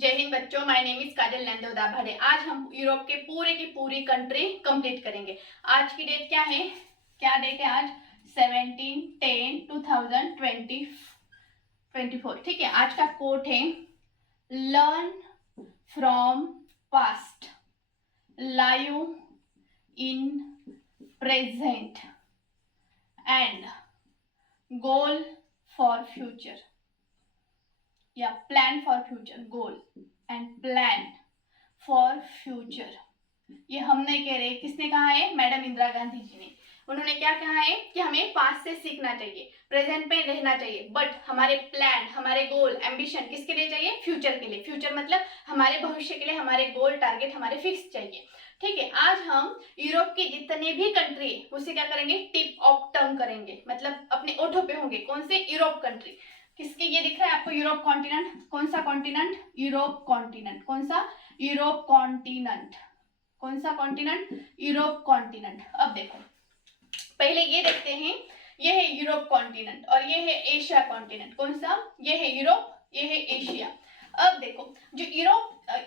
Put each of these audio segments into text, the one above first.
जय हिंद बच्चों, my name is काजल नंदोदाभड़े। आज हम यूरोप के पूरी कंट्री कंप्लीट करेंगे। आज की डेट क्या है? क्या डेट है आज? 17/10/2024। ठीक है। आज का कोट है learn from past, live in present and goal for future या plan for future, goal and plan for future. ये हम नहीं कह रहे, किसने कहा है? मैडम इंदिरा गांधी जी ने। उन्होंने क्या कहा है कि हमें पास्ट से सीखना चाहिए, प्रेजेंट पे रहना चाहिए, बट हमारे प्लान, हमारे गोल, एम्बिशन किसके लिए चाहिए? फ्यूचर के लिए। फ्यूचर मतलब हमारे भविष्य के लिए हमारे गोल, टारगेट हमारे फिक्स चाहिए। ठीक है। आज हम यूरोप के जितने भी कंट्री है उसे क्या करेंगे? टिप ऑफ टंग करेंगे, मतलब अपने ओठों पे होंगे। कौन से? Europe country. किसके? ये दिख रहा है आपको यूरोप कॉन्टिनेंट। कौन सा कॉन्टिनेंट? Europe continent. कौन सा? Europe continent. कौन सा कॉन्टिनेंट? Europe continent. अब देखो, पहले ये देखते हैं। ये है यूरोप कॉन्टिनेंट और ये है एशिया कॉन्टिनेंट। कौन सा? ये है यूरोप, ये है एशिया। अब देखो, जो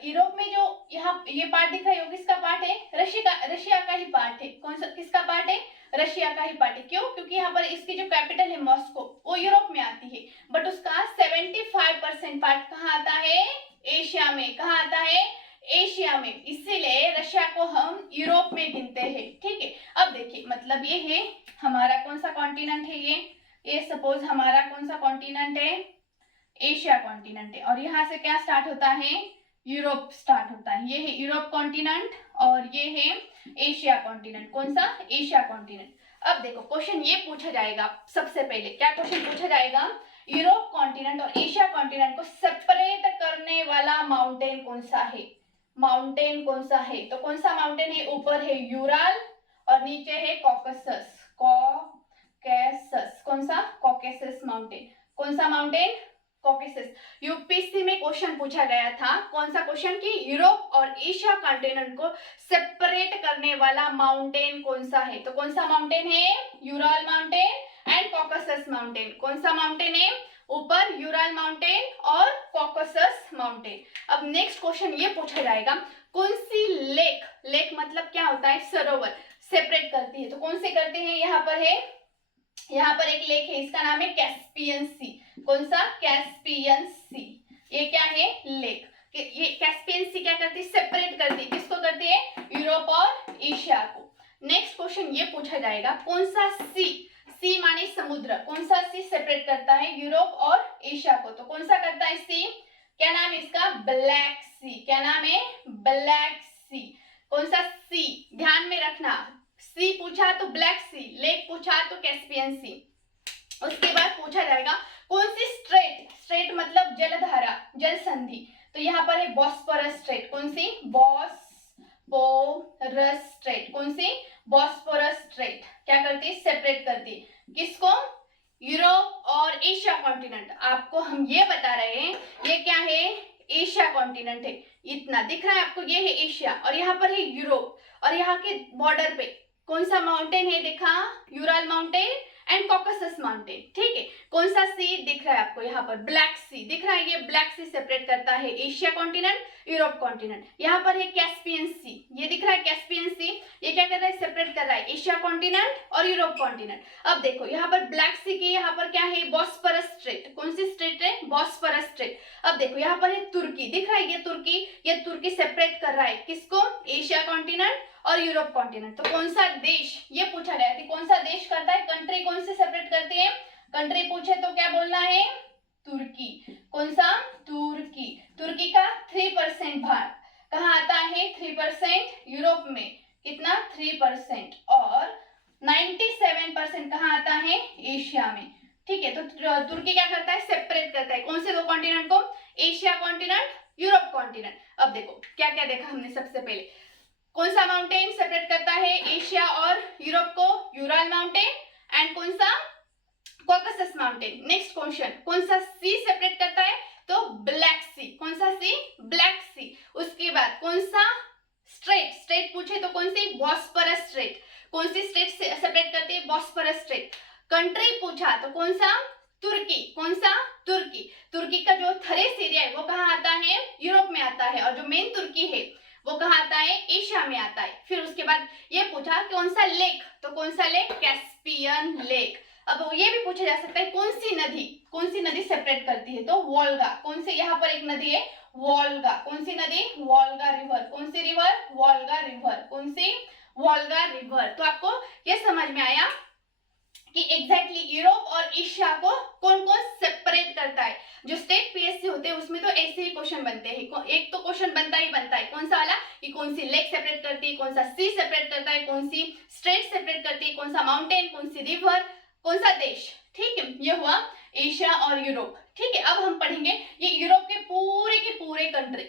यूरोप में जो यहाँ ये पार्ट दिख रहा है, किसका पार्ट है? रशिया का ही पार्ट है। कौन सा? किसका पार्ट है? रशिया का ही पार्ट है। क्यों? क्योंकि यहाँ पर इसकी जो कैपिटल है मॉस्को, वो यूरोप में आती है, बट उसका 75% पार्ट कहाँ आता है? एशिया में। कहाँ आता है? एशिया में। इसीलिए रशिया को हम यूरोप में गिनते हैं। ठीक है। अब देखिए, मतलब ये है हमारा कौन सा कॉन्टिनेंट है? ये सपोज हमारा कौन सा कॉन्टिनेंट है? एशिया कॉन्टिनेंट है। और यहाँ से क्या स्टार्ट होता है? यूरोप स्टार्ट होता है। ये है यूरोप कॉन्टिनेंट और ये है एशिया कॉन्टिनेंट। कौन सा? Asia continent. अब देखो, क्वेश्चन ये पूछा जाएगा सबसे पहले। क्या क्वेश्चन पूछा जाएगा? यूरोप कॉन्टिनेंट और एशिया कॉन्टिनेंट को सेपरेट करने वाला माउंटेन कौन सा है? माउंटेन कौन सा है? तो कौन सा माउंटेन है? ऊपर है यूराल और नीचे है कॉकसस। कॉकेसस। कौन सा? Caucasus mountain. कौन सा माउंटेन? कॉकेसस। यूपीएससी में क्वेश्चन पूछा गया था। कौन सा क्वेश्चन? कि यूरोप और एशिया कॉन्टिनेंट को सेपरेट करने वाला माउंटेन कौन सा है? तो कौन सा माउंटेन है? Ural mountain and Caucasus mountain. कौन सा माउंटेन है? ऊपर यूराल माउंटेन और कॉकसस माउंटेन। अब नेक्स्ट क्वेश्चन ये पूछा जाएगा, कौन सी लेक मतलब क्या होता है? सरोवर सेपरेट करती है। तो कौन से करते हैं? यहाँ पर है, यहाँ पर एक लेक है, इसका नाम है कैस्पियन सी। कौन सा? कैस्पियन सी। ये क्या है? लेक। ये कैस्पियन सी क्या करती है? सेपरेट करती है। किसको करती है? यूरोप और एशिया को। नेक्स्ट क्वेश्चन ये पूछा जाएगा, कौन सा सी माने समुद्र, कौन सा सी सेपरेट करता है यूरोप और एशिया को? तो कौन सा करता है सी? क्या नाम है इसका? ब्लैक सी। क्या नाम है? ब्लैक सी। कौन सा सी? ध्यान में रखना, सी पूछा तो ब्लैक सी, लेक पूछा तो कैस्पियन सी। उसके बाद पूछा जाएगा, कौन सी स्ट्रेट मतलब जलधारा, जल संधि। तो यहाँ पर है बॉस्फोरस स्ट्रेट। कौन सी? Bosphorus straight. कौन सी? Bosphorus straight. क्या करती है? सेपरेट करती है। किसको? यूरोप और एशिया कॉन्टिनेंट। आपको हम ये बता रहे हैं, ये क्या है? एशिया कॉन्टिनेंट है। इतना दिख रहा है आपको? ये है एशिया और यहाँ पर है यूरोप। और यहाँ के बॉर्डर पे कौन सा माउंटेन है? देखा, Ural mountain and Caucasus mountain. ठीक है। कौन सा सी दिख रहा है आपको? यहाँ पर ब्लैक सी दिख रहा है। ये ब्लैक सी सेपरेट करता है एशिया कॉन्टिनेंट, यूरोप कॉन्टिनेंट। यहाँ पर है कैस्पियन सी, ये दिख रहा है कैस्पियन सी। ये क्या कर रहा है? सेपरेट कर रहा है एशिया कॉन्टिनेंट और यूरोप कॉन्टिनेंट। अब देखो, यहाँ पर ब्लैक सी की यहाँ पर क्या है? Bosphorus straight. कौन सी स्ट्रेट है? Bosphorus straight. अब देखो, यहाँ पर है तुर्की, दिख रहा है ये तुर्की सेपरेट कर रहा है किसको? एशिया कॉन्टिनेंट और यूरोप कॉन्टिनेंट। तो कौन सा देश, ये पूछा गया था, कौन सा देश करता है? कंट्री कौन से सेपरेट करती है? कंट्री पूछे तो क्या बोलना है? तुर्की। कौन सा? तुर्की। तुर्की का 3% भाग कहाँ आता है? 3% यूरोप में। कितना? 3%। और 97% कहाँ आता है? एशिया में। ठीक है। तो तुर्की क्या करता है? सेपरेट करता है कौन से दो कॉन्टिनेंट को? Asia continent, Europe continent. अब देखो क्या क्या देखा हमने। सबसे पहले कौन सा माउंटेन सेपरेट करता है एशिया और यूरोप को? यूराल माउंटेन एंड कौन सा? Caucasus mountain. नेक्स्ट क्वेश्चन, कौन सा सी सेपरेट करता है? तो ब्लैक सी। कौन सा सी? ब्लैक सी। उसके बाद कौन सा? स्ट्रेट पूछे तो कौन सी? Bosphorus straight. कौन सी स्ट्रेट सेपरेट करती है? Bosphorus straight. कंट्री पूछा तो कौन सा? तुर्की। कौन सा? तुर्की। तुर्की का जो थरेस एरिया है वो कहाँ आता है, यूरोप में आता है, और जो मेन तुर्की है वो कहाँ आता है, एशिया में आता है। फिर उसके बाद ये पूछा कौन सा लेक, तो कौन सा लेक, कैस्पियन लेक। अब ये भी पूछा जा सकता है कौन सी नदी सेपरेट करती है, तो वोल्गा। कौन से, यहाँ पर एक नदी है वोल्गा, कौन सी नदी, वोल्गा रिवर। कौन सी रिवर, वोल्गा रिवर। कौन सी, वोल्गा रिवर। तो आपको ये समझ में आया कि एग्जैक्टली यूरोप और एशिया को कौन कौन सेपरेट करता है। जो स्टेट पीएससी होते हैं उसमें तो ऐसे ही क्वेश्चन बनते हैं, एक तो क्वेश्चन बनता है कौन सा वाला, कि कौन सी लेक सेपरेट करती है, कौन सा सी सेपरेट करता है, कौन सी स्ट्रेट सेपरेट करती है, कौन सा माउंटेन, कौन सी रिवर, कौन सा देश। ठीक है, ये हुआ एशिया और यूरोप। ठीक है, अब हम पढ़ेंगे ये यूरोप के पूरे कंट्री।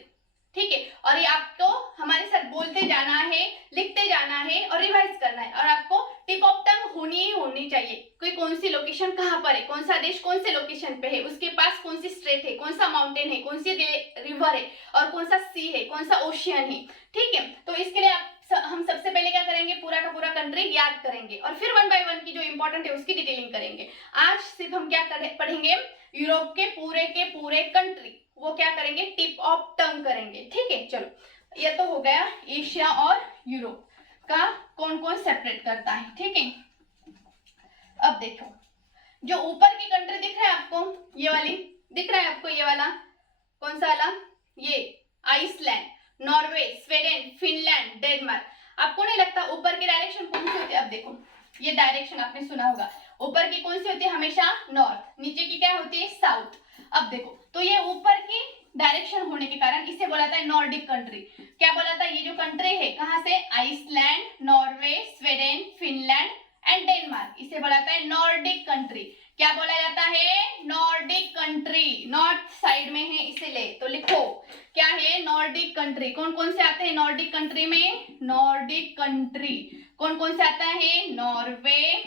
ठीक है, और ये आपको हमारे साथ बोलते जाना है, लिखते जाना है और रिवाइज करना है, और आपको टिप ऑफ टंग होनी चाहिए कोई कौन सी लोकेशन कहाँ पर है, कौन सा देश कौन से लोकेशन पे है, उसके पास कौन सी स्ट्रेट है, कौन सा माउंटेन है, कौन सी रिवर है, और कौन सा सी है, कौन सा ओशियन है। ठीक है, तो इसके लिए हम सबसे पहले क्या करेंगे, पूरा का पूरा कंट्री याद करेंगे और फिर 1 बाय 1 की जो इंपॉर्टेंट है उसकी डिटेलिंग करेंगे। आज सिर्फ हम क्या पढ़ेंगे, यूरोप के पूरे कंट्री, वो क्या करेंगे, टिप ऑफ टंग करेंगे। ठीक है, चलो ये तो हो गया एशिया और यूरोप का कौन कौन सेपरेट करता है। ठीक है, अब देखो जो ऊपर की कंट्री दिख रहा है आपको, ये वाली दिख रहा है आपको, ये वाला कौन सा वाला, ये Iceland, Norway, Sweden, Finland, Denmark. आपको नहीं लगता ऊपर की डायरेक्शन कौन सी होती है, अब देखो ये डायरेक्शन आपने सुना होगा, ऊपर की कौन सी होती है, हमेशा नॉर्थ, नीचे की क्या होती है, साउथ। अब देखो तो ये ऊपर की डायरेक्शन होने के कारण इसे बोला था नॉर्डिक कंट्री। क्या बोला था, ये जो कंट्री है कहां से, Iceland, Norway, Sweden, Finland and Denmark, इसे बोला था नॉर्डिक कंट्री। क्या बोला जाता है, नॉर्डिक कंट्री, नॉर्थ साइड में है इसलिए, तो लिखो क्या है, नॉर्डिक कंट्री। कौन कौन से आते हैं नॉर्डिक कंट्री में, नॉर्डिक कंट्री कौन कौन से आता है, नॉर्वे,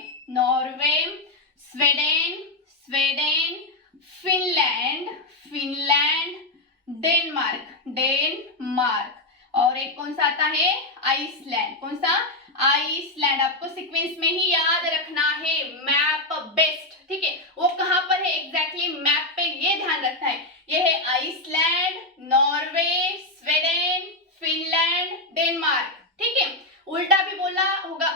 स्वीडन, फिनलैंड, डेनमार्क, और एक कौन सा आता है, आइसलैंड। कौन सा, आइसलैंड। आपको सीक्वेंस में ही याद रखना है, मैप बेस्ट। ठीक है, वो कहां पर है एग्जैक्टली मैप पे, ये ध्यान रखना है। ये है Iceland, Norway, Sweden, Finland, Denmark. ठीक है, उल्टा भी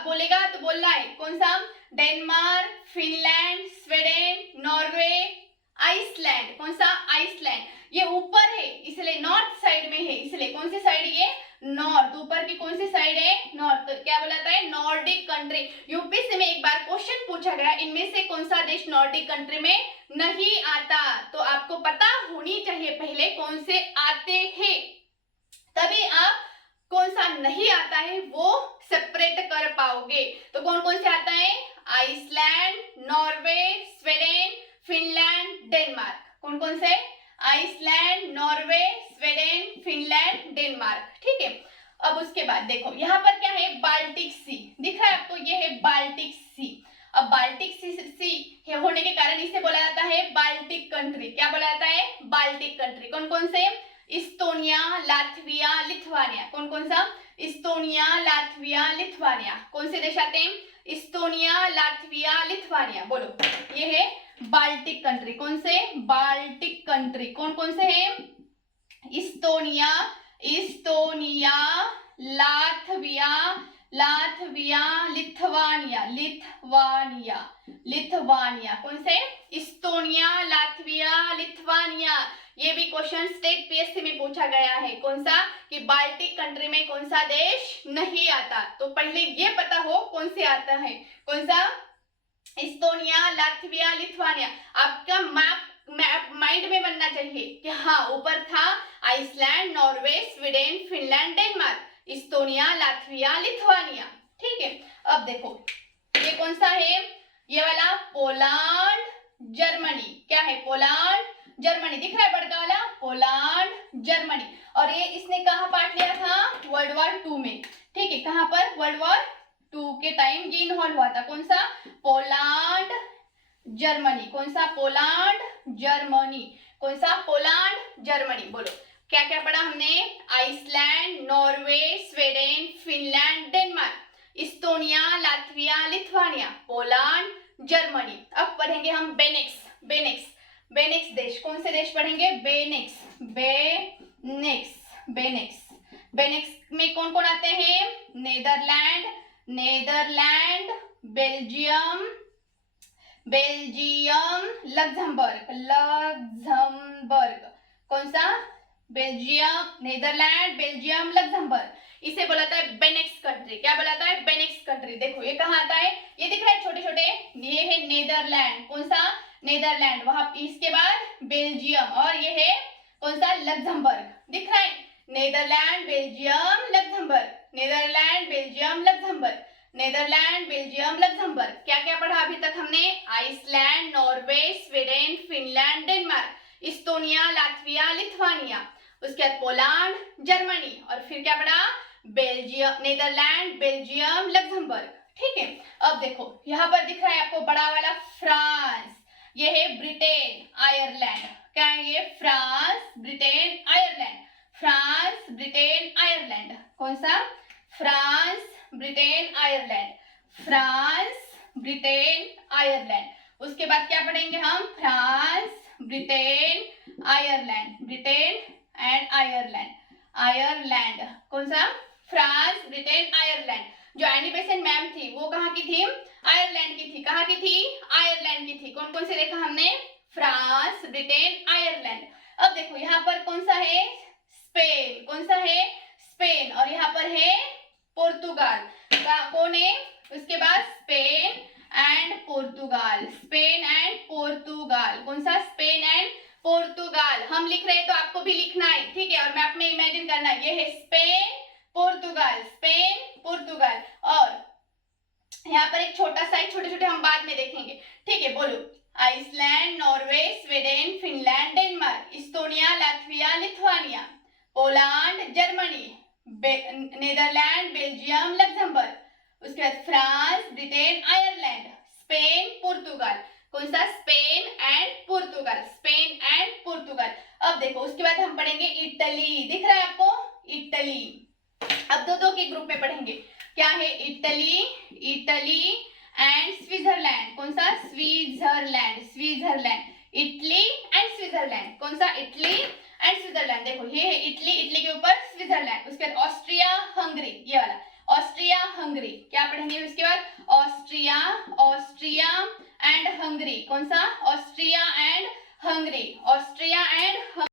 बोलेगा तो बोलना है कौन सा, Denmark, Finland, Sweden, Norway, Iceland. कौन सा, आइसलैंड। ये ऊपर है इसलिए नॉर्थ साइड में है, इसलिए कौन सी साइड, ये नॉर्थ। ऊपर की कौन सी साइड है, नॉर्थ। तो क्या बोला है, नॉर्डिक कंट्री। यूपीएससी में एक बार क्वेश्चन पूछा गया, इनमें से कौन सा देश नॉर्डिक कंट्री में नहीं आता, तो आपको पता होनी चाहिए पहले कौन से आते हैं, तभी आप कौन सा नहीं आता है वो सेपरेट कर पाओगे। तो कौन कौन से आता है, Iceland, Norway, Sweden, Finland, Denmark. कौन कौन से, Iceland, Norway, Sweden, Finland, Denmark. ठीक है, अब उसके बाद देखो यहाँ पर क्या है, बाल्टिक सी दिख रहा है आपको, ये है बाल्टिक सी। अब बाल्टिक सी होने के कारण इसे बोला जाता है बाल्टिक कंट्री। क्या बोला जाता है, बाल्टिक कंट्री। कौन कौन से, इस्तोनिया, लात्विया, लिथुआनिया। कौन कौन सा, इस्तोनिया, लात्विया, लिथुआनिया। कौन से देश आते हैं, इस्तोनिया, लात्विया, लिथुआनिया। बोलो, ये है बाल्टिक कंट्री। कौन से, बाल्टिक कंट्री कौन कौन से हैं, इस्तोनिया, लात्विया, लिथुआनिया। कौन से, इस्तोनिया, लात्विया, लिथुआनिया। ये भी क्वेश्चन स्टेट पीएससी में पूछा गया है, कौन सा, कि बाल्टिक कंट्री में कौन सा देश नहीं आता। तो पहले ये पता हो कौन से आता है, कौन सा, इस्तोनिया, लात्विया, लिथुआनिया। आपका मैप माइंड में बनना चाहिए कि हाँ ऊपर था Iceland, Norway, Sweden, Finland, Denmark, Estonia, Latvia, Lithuania. ठीक है, अब देखो ये कौन सा है, ये वाला पोलैंड, जर्मनी। क्या है, पोलैंड, जर्मनी। दिख रहा है बड़का वाला, पोलैंड, जर्मनी। और ये इसने कहाँ पार्ट लिया था, वर्ल्ड वॉर 2 में। ठीक है, कहाँ पर, वर्ल्ड वॉर 2 के टाइम ये इन्वॉल्व हुआ था। कौन सा, पोलैंड, जर्मनी। कौन सा, पोलैंड, जर्मनी। कौन सा, पोलैंड, जर्मनी। बोलो क्या क्या पढ़ा हमने, Iceland, Norway, Sweden, Finland, Denmark, Estonia, Latvia, Lithuania, Poland, Germany. अब पढ़ेंगे हम बेनेक्स। बेनिक्स देश, कौन से देश पढ़ेंगे? बेनिक्स, बेनिक्स, बेनिक्स। बेनिक्स में कौन कौन आते हैं? Netherland, Netherland, Belgium, Belgium, Luxembourg, Luxembourg. कौन सा? Belgium, Netherland, Belgium, Luxembourg. इसे बोलाता है बेनिक्स कंट्री। क्या बोलाता है? बेनिक्स कंट्री। देखो ये कहाँ आता है? ये दिख रहा है छोटे छोटे, ये है नेदरलैंड। कौन सा? नेदरलैंड। वहां इसके बाद बेल्जियम, और ये है कौन सा? लग्जमबर्ग। दिख रहा है? Netherland, Belgium, Luxembourg, Netherland, Belgium, Luxembourg, Netherland, Belgium, Luxembourg. क्या क्या पढ़ा अभी तक हमने? Iceland, Norway, Sweden, Finland, Denmark, Estonia, Latvia, Lithuania. उसके बाद पोलैंड, जर्मनी, और फिर क्या पढ़ा? Belgium, Netherland, Belgium, Luxembourg. ठीक है। अब देखो यहाँ पर दिख रहा है आपको बड़ा वाला फ्रांस, ये है ब्रिटेन, आयरलैंड। क्या है ये? France, Britain, Ireland, France, Britain, Ireland. कौन सा? France, Britain, Ireland, France, Britain, Ireland. उसके बाद क्या पढ़ेंगे हम? France, Britain, Ireland, Britain and Ireland, Ireland. कौन सा? France, Britain, Ireland. जो एनी बेसेंट मैम थी वो कहाँ की थी? आयरलैंड की थी। कहाँ की थी? आयरलैंड की थी। कौन कौन से देखा हमने? France, Britain, Ireland. अब देखो यहाँ पर कौन सा है? स्पेन। कौन सा है? स्पेन। और यहाँ पर है पोर्तुगाल। कौन है? उसके बाद Spain and Portugal, Spain and Portugal. कौन सा? Spain and Portugal. हम लिख रहे हैं तो आपको भी लिखना है, ठीक है? और मैप में इमेजिन करना है। ये है स्पेन, पोर्तुगाल, स्पेन, पोर्तुगाल। और यहाँ पर एक छोटा सा, छोटे छोटे हम बाद में देखेंगे, ठीक है? बोलो। Iceland, Norway, Sweden, Finland, Denmark, Estonia, Latvia, Lithuania, Poland, Germany, Netherland, Belgium, Luxembourg. उसके बाद फ्रांस, ब्रिटेन, आयरलैंड, स्पेन, पुर्तगाल। कौन सा? स्पेन एंड पुर्तगाल, स्पेन एंड पुर्तगाल। अब देखो उसके बाद हम पढ़ेंगे इटली। दिख रहा है आपको? इटली। अब दो दो के ग्रुप में पढ़ेंगे। क्या है? Italy, Italy and Switzerland. कौन सा? Switzerland, Switzerland, Italy and Switzerland. कौन सा? Italy and Switzerland. देखो ये है इटली, इटली के ऊपर स्विट्जरलैंड। उसके बाद ऑस्ट्रिया, हंगरी, ये वाला ऑस्ट्रिया, हंगरी। क्या पढ़ेंगे उसके बाद? Austria, Austria and Hungary. कौन सा? Austria and Hungary, Austria and